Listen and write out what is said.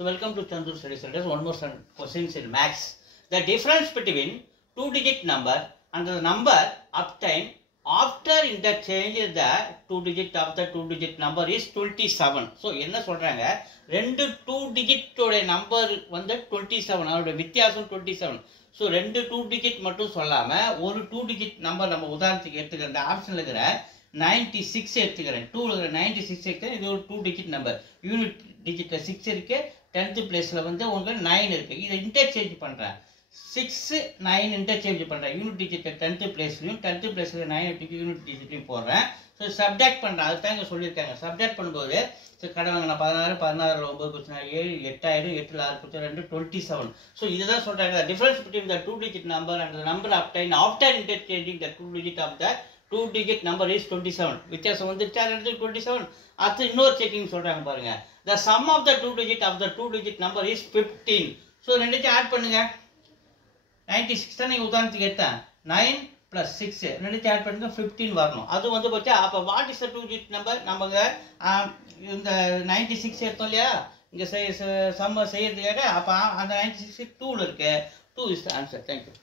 So welcome to Chandu Study Centers. One more questions in maths. The difference between two-digit number and the number obtained after interchange the two-digit of the two-digit number is 27. So என்ன சொல்றாங்க ரெண்டு two-digit ஓட number வந்து 27 அதோட வித்தியாசம் 27. So ரெண்டு two-digit மட்டும் சொல்லாம ஒரு two-digit நம்பர் நம்ம உதாரணத்துக்கு எடுத்துக்கிற இந்த ஆப்ஷன்ல இருக்கிற 96 எடுத்துக்கிறேன் 2 இருக்கிற 96 எடுத்துக்கிறேன் இது ஒரு two-digit நம்பர் யூனிட் டிஜிட்ல 6 இருக்கு 10th பிளேஸ்ல வந்து உங்களுக்கு 9 இருக்கு இதை இன்டர்சேஞ்ச் பண்றேன் 6 9 இன்டர்சேஞ்ச் பண்றேன் யூனிட் டிஜிட் 10th பிளேஸ்லயும் 10th பிளேஸ்ல 9 எடுத்து யூனிட் டிஜிட்லயும் போடுறேன் ஸோ சப்ட்ராக்ட் பண்றேன் அதுதான் இங்க சொல்லியிருக்காங்க சப்ட்ராக்ட் பண்ணும்போது ஸோ கடவுங்க நான் 16 16 9 குடிச்சா 7 8 ஆயிடும் 8 6 குடிச்சா 2 27 ஸோ இதுதான் சொல்றாங்க difference between the two digit number and the number obtained after interchanging the two digit of the two digit number is 27 வித்தியாசம் வந்து 27 அடுத்து இன்னொரு செக்கிங் சொல்றாங்க பாருங்க the sum of the two digit number is 15 so ரெண்டுத்தையும் add பண்ணுங்க 96 தான் நீங்க உதாரணத்துக்கு எடுத்தேன் 9 plus 6 ரெண்டுத்தையும் ஆட் பண்ணுங்க 15 வரணும் அது வந்து பார்த்தா அப்போ what is the two digit number நமக்கு இந்த 96 எடுத்தோம் இல்லையா இங்க சம்ம செய்யறதுக்காக அப்போ அந்த 96 2 இருக்கு 2 is the answer. Thank you.